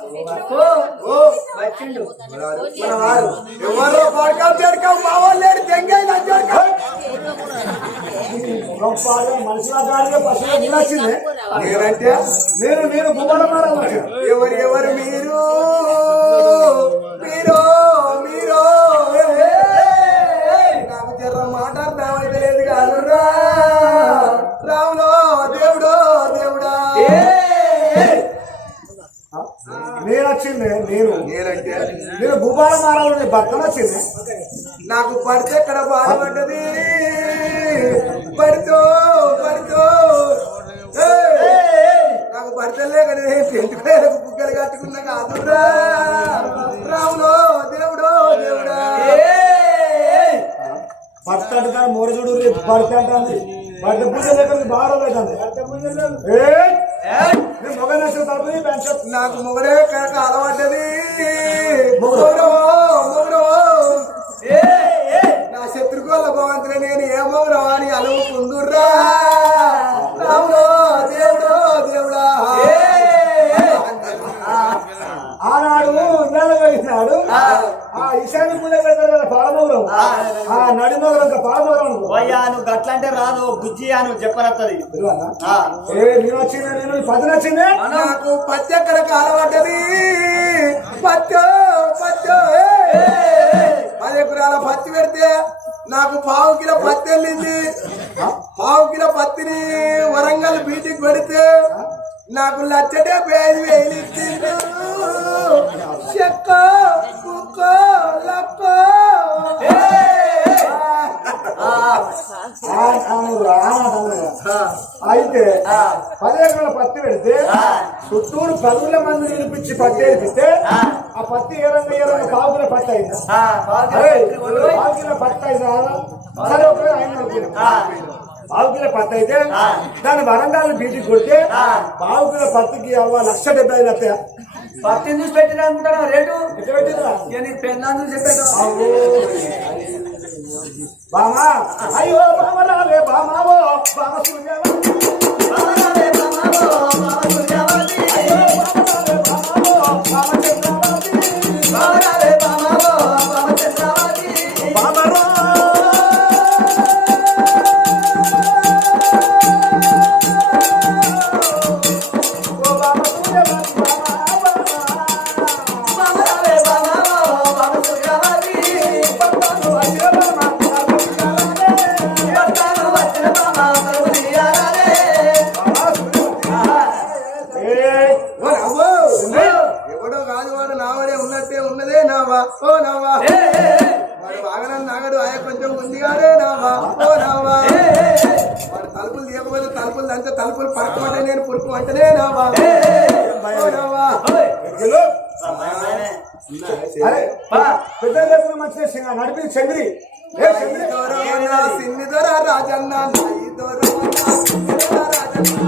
పిలుస్తా వచ్చిండు. ఎవరో పడకం మా వాళ్ళు లేడు నేనంటే నేను నేను గుమ్మడమారా ఎవరు ఎవరు మీరు? మీరు మీరు. నాకు జర్ర అర్థమైతే లేదు కాదు రాములో దేవుడో దేవుడా. నేను వచ్చింది నేను. నేనంటే నేను భూపాల మారాలని భర్తను వచ్చింది నాకు పడితే ఇక్కడ బాధపడ్డది పడితో పడితో! నాకు పడితే లేక పెంచుకోలేక కుక్కలు కట్టుకున్నా కాదురా? రాములో దేవుడో దేవుడా? భర్త అంటే మోరజుడు భర్త అంటే భర్త పూజ లేక బాగా అవుతుంది నాకు మొగడే కనుక అలవాటది. మొగడో మొగడో నా శత్రుకోళ్ళ భవంతులు నేను ఏ మొగడో అని అలువుకుందుర్రా రాముడో దేవుడో. వేసినాడు ఆ. ఈశాన్య పూజ పెడతారు ఆ. నడిమోగరం ఇంకా. పోయా నువ్వు గట్లంటే రాదు బుజ్జి అని చెప్పనత్తది? ఏ నేను వచ్చింది నేను పది నచ్చింది? నాకు పత్తి ఎక్కడ కాలబడ్డది పత్తు పత్తు పది ఎకరాల పత్తి పెడితే నాకు పావు కిలో పత్తి వెళ్ళింది. పావు కిలో పత్తిని వరంగల్ బీటికి పెడితే నాకు లచ్చటే పేరు వేలు ఇచ్చిండు చెక్క కుక్క లక్క అయితే పది ఎకరాల పత్తి పెడితే చుట్టూరు పదుల మంది నిలిపించి పత్తి వేపిస్తే ఆ పత్తి ఏ రంగు ఏ రంగు పావుకిల పత్తి అయిందా అరే, పావుకిల పత్తి అయిందా సరే ఒకవేళ ఆయన అనుకున్నాం. పావుకిల పత్తి అయితే దాని వరంగాలు బీటికి కొడితే పావుకిల పత్తికి అవ్వ లక్ష డెబ్బై ఐదు లక్ష. పత్తి చూసి పెట్టిన అనుకుంటాను రేటు? ఎక్కడ పెట్టిందా ఇక నీ పెన్నా చెప్పాను బామా అయ్యో బామ రావే బామావో బామ సూర్యవా బావరాలే బామావో, బావ ముందుగానే నావా ఓ నావా వాడు తలుపులు తీయకపోతే తలుపులు అంటే తలుపులు పరకమంటే నేను పురుకు అంటేనే నావా ఓ నావా అరే పెద్ద లేకుండా మంచిగా నడిపి చంద్రి. ఏ చంద్రి. సిన్ని దొర రాజన్న నాయి దొర రాజన్న.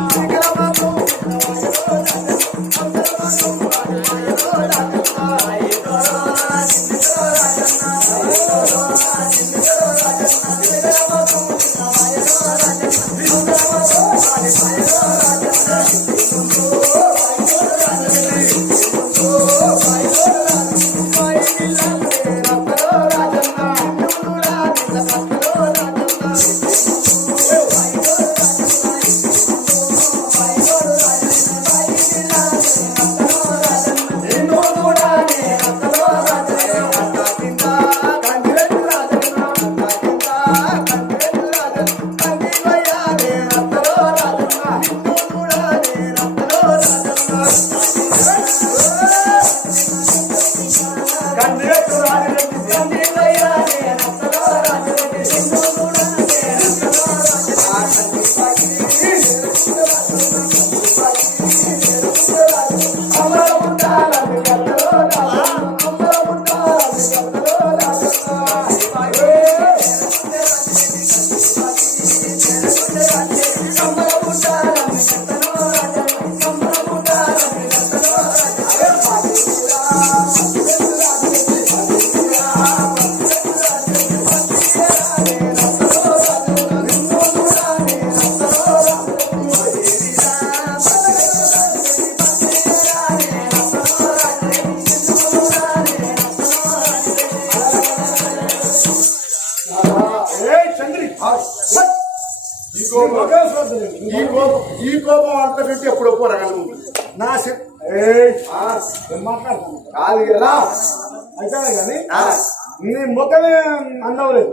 నీ ముఖమే అన్నవలేదు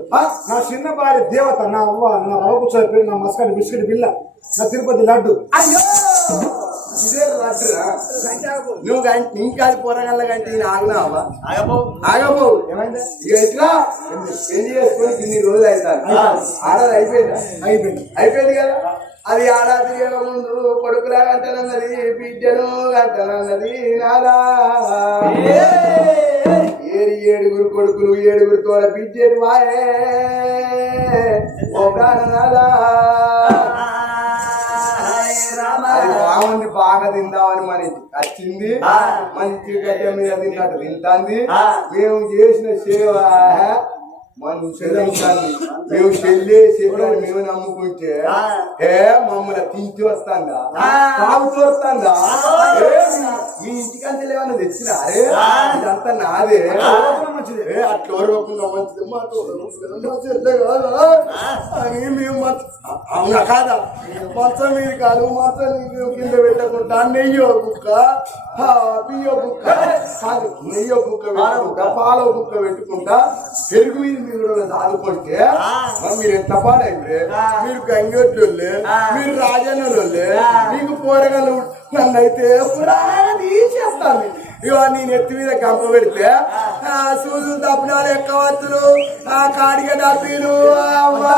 నా చిన్న భార్య దేవత నా అవ్వ నా రవ కూర్చోని నా మస్కట్ బిస్కెట్ బిల్ల నా తిరుపతి లడ్డు. అయ్యో! ఇదే లడ్డురా నువ్వు గంట ఇంకా అది పోరగల్ల గంట ఈయన ఆగినావా ఆగబో. ఆగబో. ఏమైంది? ఇక ఎట్లా? పెళ్ళి చేసుకొని ఇన్ని రోజులు అవుతారు ఆడది అయిపోయిందా? అయిపోయింది. అయిపోయింది కదా? అది ఆడాది ముందు కొడుకులా గంటనన్నది బిడ్డను గంటనన్నది నాదా. ఏడు ఏడుగురు కొడుకులు ఏడుగురు తోడ బిడ్డను వాయే. ఓ ప్రాణనాదా రాముని బాగా తిందామని మన ఇంటికి వచ్చింది మంచి గడ్డ మీద తిన్నట్టు తింటాంది. మేము చేసిన సేవ మంచిగా తింటాంది మేము చెల్లి చెల్లని మేము నమ్ముకుంటే ఏ మమ్మల్ని తింటి వస్తాందా? తాగుతూ వస్తాందా? మీ ఇంటికంటే ఏమన్నా తెచ్చినా? అరే ఇదంతా నాదే. మంచిది? అట్లా ఓర్వకుండా మంచిది? అని మేము అవునా కాదా? మంచం మీద కాదు మంచం కింద పెట్టకుండా నెయ్యో బుక్క ఆ, బియ్యో బుక్క కాదు నెయ్యో బుక్క పెట్టుకుంటా పాలో బుక్క పెట్టుకుంటా పెరుగు మీద మీరు కూడా దాదుకుంటే మరి ఎంత పాడైతే మీరు గంగొడ్లు మీరు రాజన్నోళ్ళే మీకు పోరగలు నన్ను అయితే పురాణ తీసేస్తాను ఇవా నేను ఎత్తి మీద గంప పెడితే ఆ. సూదులు దప్పనాలు ఎక్కవత్తులు ఆ కాడిగ డబ్బీలు అవ్వా!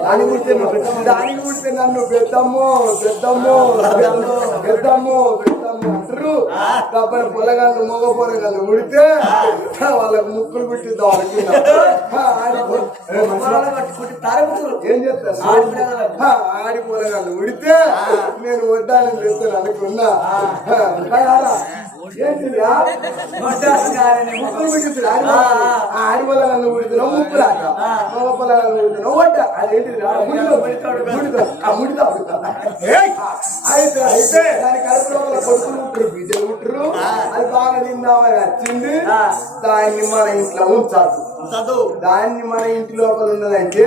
దానికి ఉడితే నన్ను పెద్దమ్ము పెద్దమ్ము పెద్దమ్ము పెద్దమ్ము పెద్దమ్ము అంటారు డబ్బై పొలగాళ్ళు మగ పొలగాళ్ళు ఉడితే వాళ్ళకి ముక్కులు పుట్టిద్దాం అనుకున్నా ఏం చేస్తారు ఆడి పొలగాళ్ళు ఉడితే నేను వడ్డాలని చెప్తాను అనుకున్నా వడ్డ ఆ ముడితో! అయితే అయితే. దాని కడుపులో వాళ్ళ కొడుకులు ఉంటారు బిడ్డలు ఉంటారు అది బాగా తిందామని వచ్చింది దాన్ని మన ఇంట్లో ఉంచాలి. దాన్ని మన ఇంటి లోపల ఉన్నదంటే?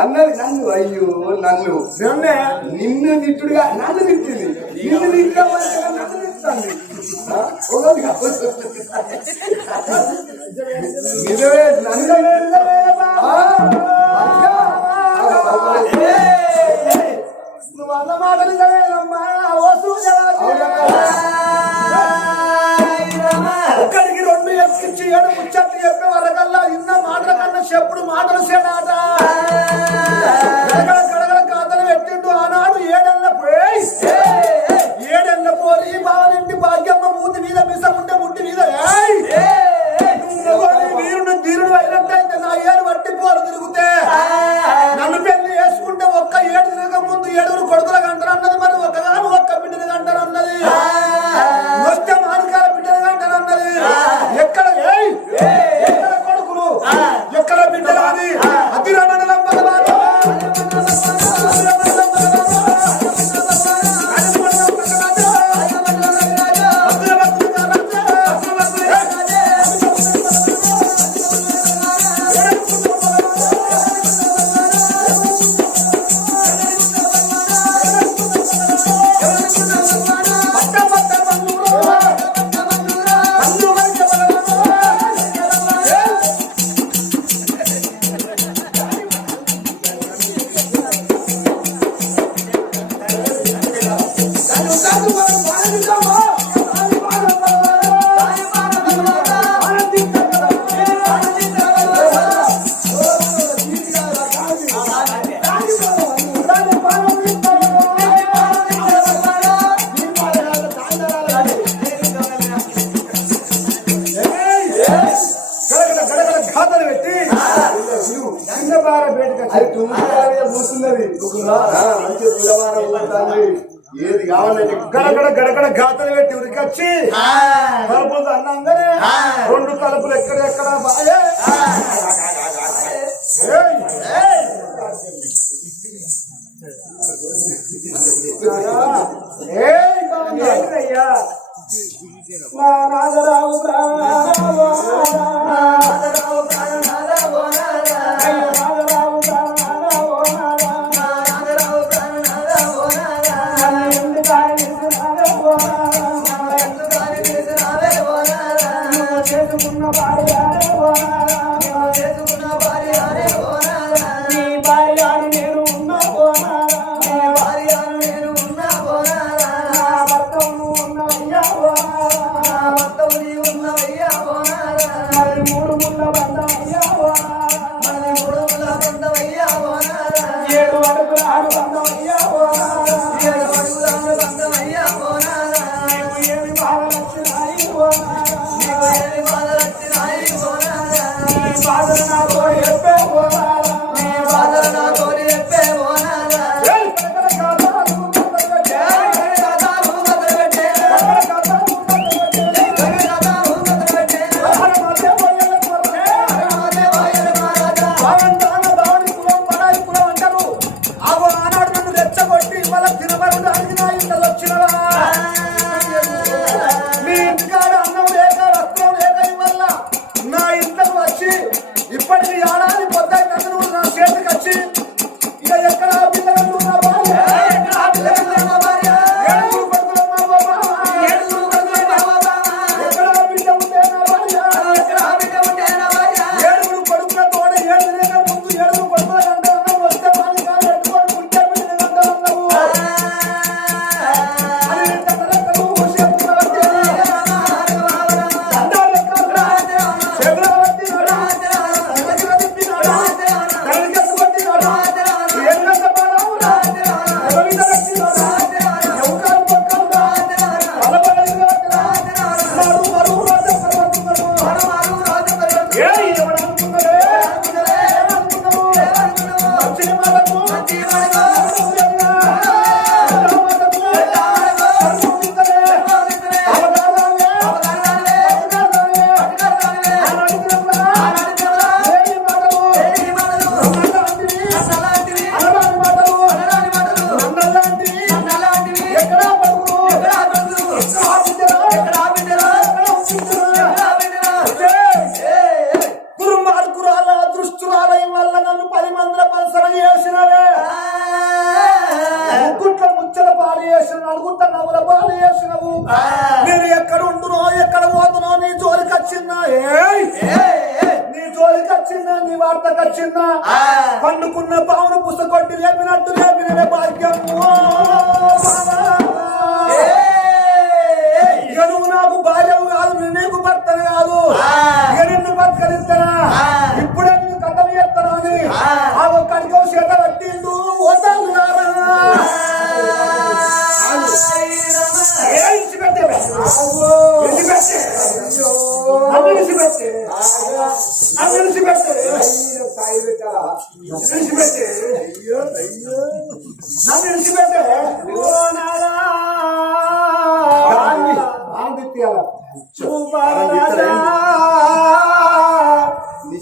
అన్నది నన్ను అయ్యో నన్ను. నిన్నే? నిన్ను తిట్టుడుగా నన్ను తిట్టింది. నిన్ను గడగడ గడగడ గాథలు పెట్టి ఉరికొచ్చి తలుపులు అన్నంగానే రెండు తలుపులు ఎక్కడెక్కడ బాయే. చేసుకున్న భార్య నేను ఎక్కడ ఉంటునో ఎక్కడ పోతునో నీ జోలికి వచ్చిందా? నీ జోలికి వచ్చిందా? నీ వార్తకు వచ్చిందా? పండుకున్న పావును పుస్తకొట్టి లేపినట్టు లేపిన భాగ్యం ఇక నువ్వు నాకు భార్యవు కాదు నీకు భర్తను కాదు. ఇక నిన్ను బతకలిస్తానా ఇప్పుడే నిన్ను కథం చేస్తాను అని ఆ. ఒక్కడికో చేత పట్టిండు.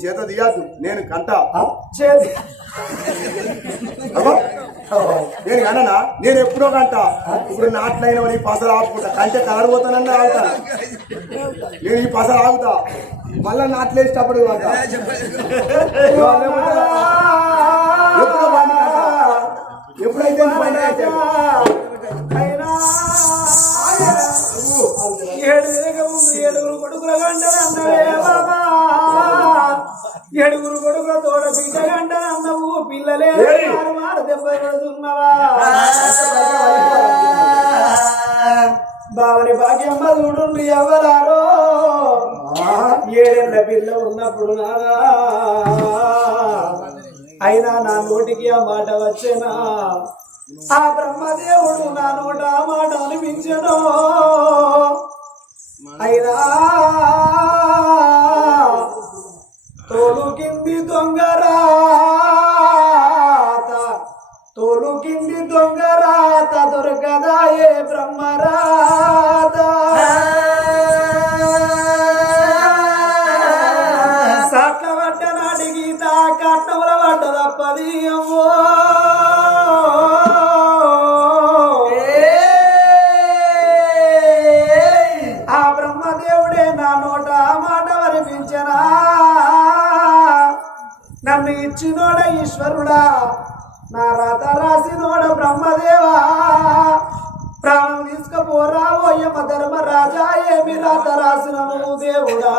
చేత దిగాదు నేను కంట. నేను కననా? నేను ఎప్పుడో కంట. ఇప్పుడు నాట్లైన ఈ పసలు ఆపుకుంటా. కంటే కలర్ పోతానన్నా ఆగుతా. నేను ఈ పసలు ఆగుతా. మళ్ళా నాట్లేసేటప్పుడు. ఎప్పుడైతే ఏడు ఏడుగురు కొడుకుల గంటలు అన్నవే బాబా? ఏడుగురు కొడుకుల తోడ అన్నవు. పిల్లలే దెబ్బ పడుతున్నవా బావని భాగ్యమ్మ చూడుండి ఎవరారో? ఏడేళ్ళ పిల్ల ఉన్నప్పుడు నాదా అయినా నా నోటికి ఆ మాట వచ్చేనా? ఆ బ్రహ్మదేవుడు నా నోట ఆ మాట అనిపించను? అయినా తోలుకింది దొంగరాత తోలుకింది దొంగరాత దొరకదా ఏ బ్రహ్మరాత ఇచ్చినోడ ఈశ్వరుడా నా రాత రాసినోడ బ్రహ్మదేవా. ప్రాణం తీసుకపోరా ఓ యమ ధర్మరాజా ఏమి రాత రాసినను దేవుడా.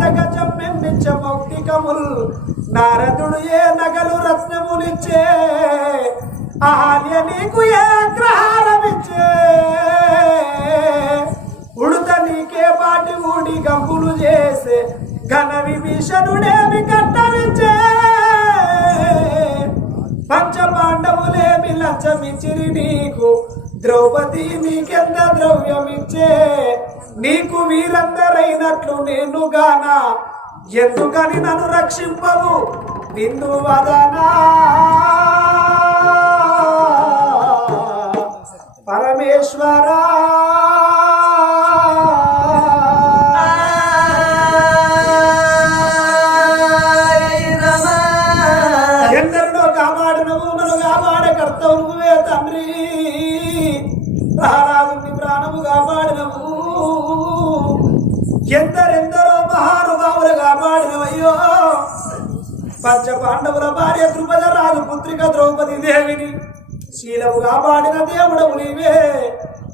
కలిచే పదక మౌక్తికముల్ నారదుడు ఏ నగలు రత్నములిచ్చే? ఆర్య నీకు ఏ గ్రహారమిచ్చే? ఉడుత నీకే పాటి ఊడి గంపులు చేసే ఘన విభీషణుడేమి కట్టవిచ్చే పంచపాండవులేమి లచ్చమిచ్చిరి నీకు ద్రౌపది నీకెంత ద్రవ్యమిచ్చే? నీకు వీరందరైనట్లు నేను గాన. ఎందుకని నన్ను రక్షింపవు నిన్ను వదనా. పరమేశ్వరా. ద్రుపద రాజు పుత్రిక ద్రౌపది దేవిని. శీలము కాపాడిన దేవుడవు నీవే.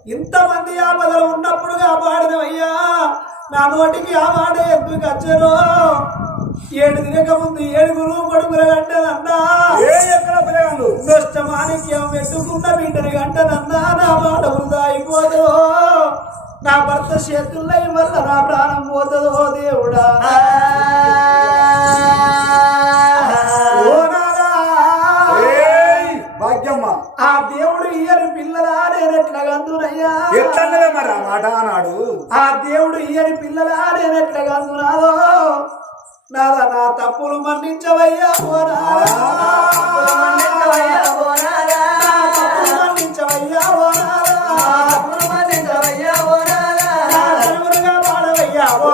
ఇంతమంది ఆపదలు ఉన్నప్పుడు కాపాడినవయ్యా. నా నోటికి ఆ మాట ఎందుకు వచ్చారో? ఏడు తినక ముందు ఏడుగురు కొడుకుల గంటనన్నా. ఏ ఎక్కడ పిల్లగాళ్ళు? నష్ట మాణిక్యం పెట్టుకున్న బిడ్డని గంటనన్నా నా మాట వృధా అయిపోదో? నా భర్త చేతుల్లో వల్ల నా ప్రాణం పోతుందో దేవుడా? ఆ దేవుడు ఇయ్యని పిల్లలా? గందునయ్యా ఎట్లన్నదే మరి ఆ మాట అన్నాడు? ఆ దేవుడు ఇయ్యని పిల్లలా? గందునాదో నాదా నా తప్పులు మన్నించవయ్యా. మన్నించవయ్యా. నా తప్పులు మన్నించవయ్యా. తప్పులు మన్నించవయ్యా ఓ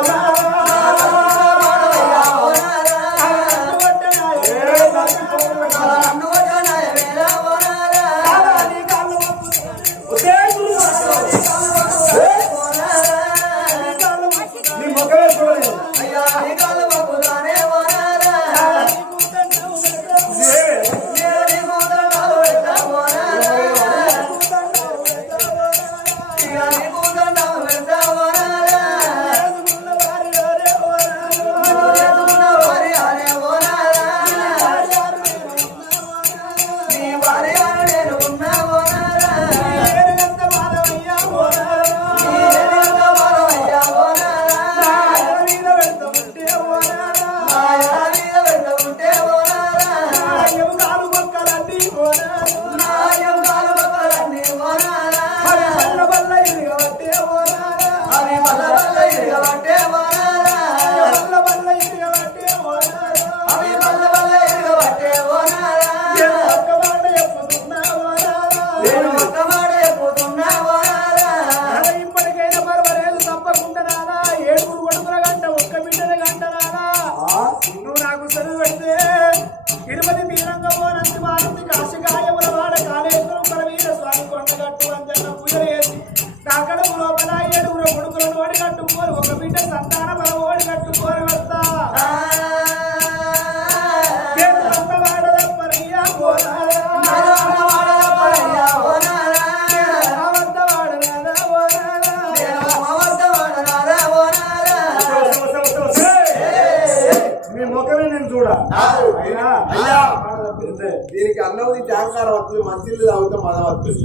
వస్తుంది మంచిళ్ళు తాగుతా మన వస్తుంది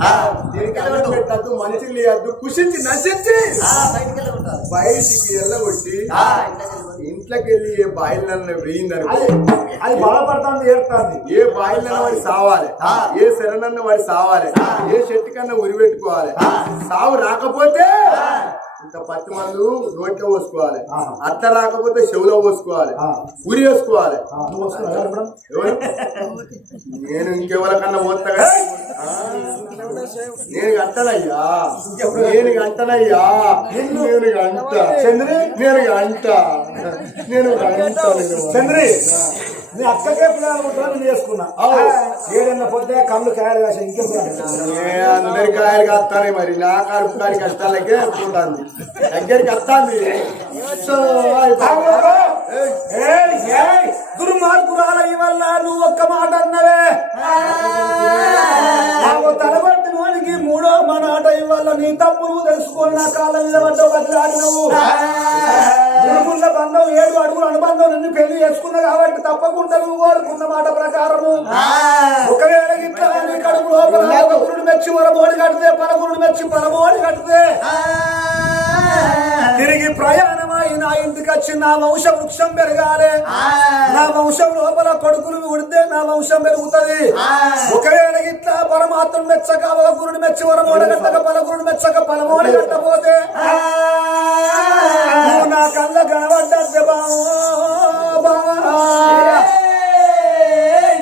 దీనికి అన్నం పెట్టద్దు మంచిళ్ళు ఇవ్వద్దు కుషించి నశించి. బయటికి ఎల్లగొట్టి ఇంట్లోకి వెళ్ళి ఏ బాయిలన్న వేయిందనుకో. అది బాధపడుతుంది ఏడుతుంది. ఏ బాయిలన్న వాడి సావాలి? ఏ శరణన్న వాడి సావాలి? ఏ చెట్టు కన్నా ఉరి పెట్టుకోవాలి? సావు రాకపోతే ఇంత పత్తి మందు నోట్లో పోసుకోవాలి. అత్త రాకపోతే చెవులో పోసుకోవాలి. ఉరి వేసుకోవాలి? నేను ఇంకెవరికన్నా పోతా నేను గంటనయ్యా నేను గంటనయ్యా నేను గంట. చంద్రి. నేను గంట. నేను గంట. నేను చంద్రి. మీ పిల్లలు చేసుకున్నా. కళ్ళు కాయలు కాసా మరి. నా కడుపుడానికి కష్టాలకే చూడాలి దగ్గరికి వస్తాంది. దుర్మార్గురాల వల్ల నువ్వు ఒక్క మాట అన్నవే. తలబట్టి మూడో మా నాట ఇవల్ల నీ తప్పులు తెలుసుకొని నా కాలం మీద ఒకటి నువ్వు గురుకున్న బంధం ఏడు అడుగులు అనుబంధం నిన్ను పెళ్ళి చేసుకున్నా కాబట్టి తప్పకుండా నువ్వు కోరుకున్న మాట ప్రకారము. ఒకవేళ ఇట్లా నీ కడుపు లోపల మెచ్చి వరబోడి కడితే పరగురుడు మెచ్చి పరబోడి కడితే. తిరిగి ప్రయాణమై నా ఇంటికి వచ్చి నా వంశ వృక్షం పెరగాలి. నా వంశం లోపల కొడుకులు ఉడితే నా వంశం పెరుగుతుంది. ఒకవేళ ఇట్లా పరమాత్మ మెచ్చక ఒక గురుడు మెచ్చి వరమోడ కట్టక పలగురుడు మెచ్చక పలమోడ కట్టపోతే నువ్వు నా కళ్ళ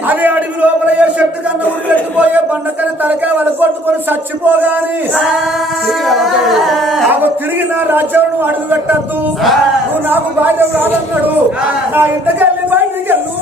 అదే అడవి లోపల ఏ చెట్టు కన్నా ఉరి పెట్టుకోయే బండకని తలకాయ వాళ్ళ కొట్టుకొని చచ్చిపోగాని నాకు తిరిగి నా రాజ్యం నువ్వు అడుగు పెట్టద్దు. నువ్వు నాకు బాధ్యం రాదన్నాడు నా ఇంతకెళ్ళి బయటికి వెళ్ళు.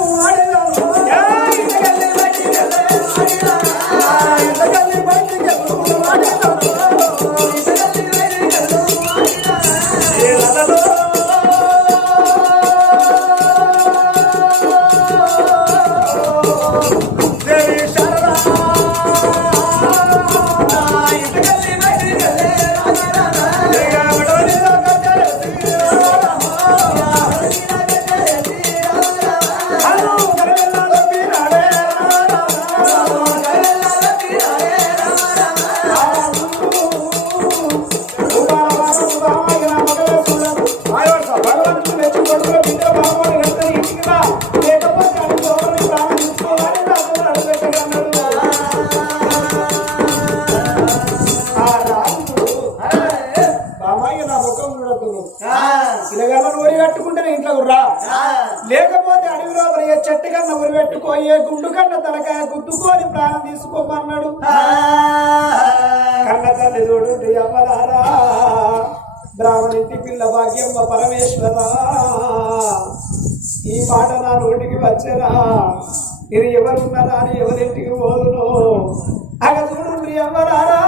చూడు బ్రాహ్మణింటి పిల్ల భాగ్యమ్మ పరమేశ్వర. ఈ మాట నా నోటికి వచ్చరా ఇది ఎవరున్నారా అని ఎవరింటికి పోదును? అగ చూడు అమ్మలారా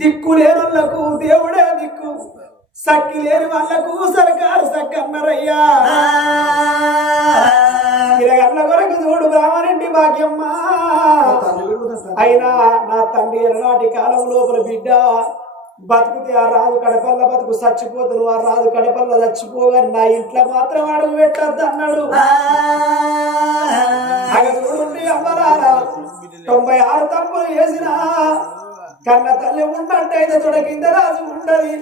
దిక్కు లేనులకు దేవుడే దిక్కు. సక్కి లేని వాళ్ళకు సర్కారు సక్కన్నరయ్యా. ఇరగట్ల కొరకు చూడు బ్రాహ్మణింటి భాగ్యమ్మ. అయినా నా తండ్రి ఎరనాటి కాలం లోపల బిడ్డ బతుకుతే ఆ రాజు కడపల్ల బతుకు చచ్చిపోతును ఆ రాజు కడపల్ల చచ్చిపోగా నా ఇంట్లో మాత్రం అడుగు పెట్టద్దు అన్నాడు చూడండి తొంభై ఆరు తప్పులు వేసిన కన్న తల్లి ఉన్నట్టయితే తొడ కింద రాజు ఉండదు.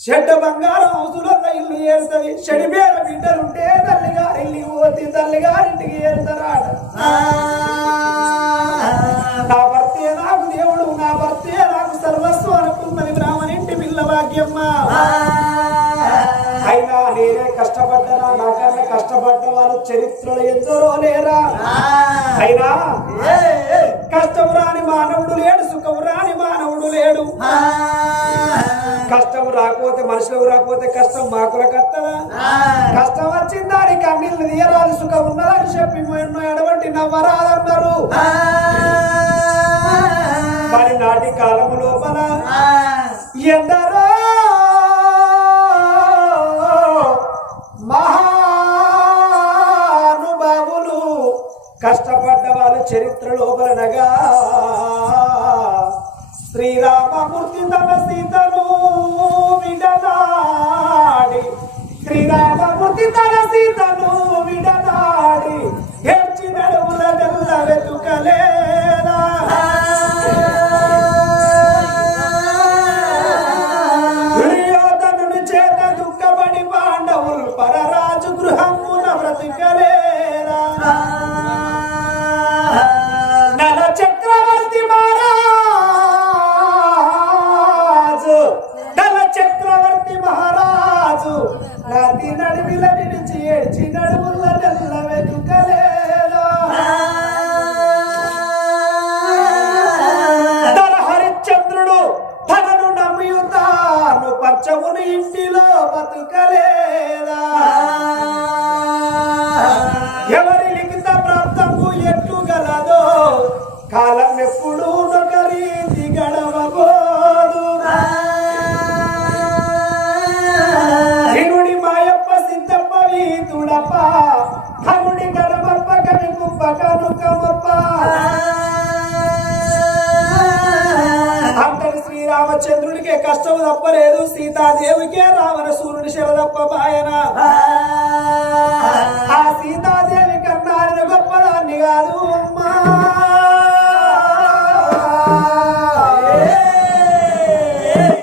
చెడ్డ బంగారం హౌసులో ఇల్లు ఏరుతుంది. చెడిపేర బిడ్డలుంటే తల్లిగారి ఇల్లు పోతే తల్లిగారింటికి ఏరుతారాడ నా భర్తే నాకు దేవుడు నా భర్తే నాకు సర్వస్వం అనుకున్నది బ్రాహ్మణింటి పిల్ల భాగ్యమ్మ. అయినా నేనే కష్టపడ్డనా? నాకన్నా కష్టపడ్డ వాళ్ళు చరిత్రలో ఎందరో లేరా? అయినా కష్టం రాని మానవుడు లేడు సుఖం రాని మానవుడు లేడు. కష్టం రాకపోతే మనుషులకు రాకపోతే కష్టం మాకుల కత్తదా కష్టం వచ్చింది? దాని కన్నీళ్ళు తీయరాదు సుఖం ఉన్నదని చెప్పి ఎడబట్టి నవ్వరాదన్నారు. మరి నాటి కాలము లోపల ఎందరో మహానుభావులు కష్టపడ్డ వాళ్ళ చరిత్ర లోపలనగా శ్రీరామమూర్తి తన సీతను విడనాడి. శ్రీరామమూర్తి తన సీతను విడనాడి. హెచ్చి నడుముల వెతుకలే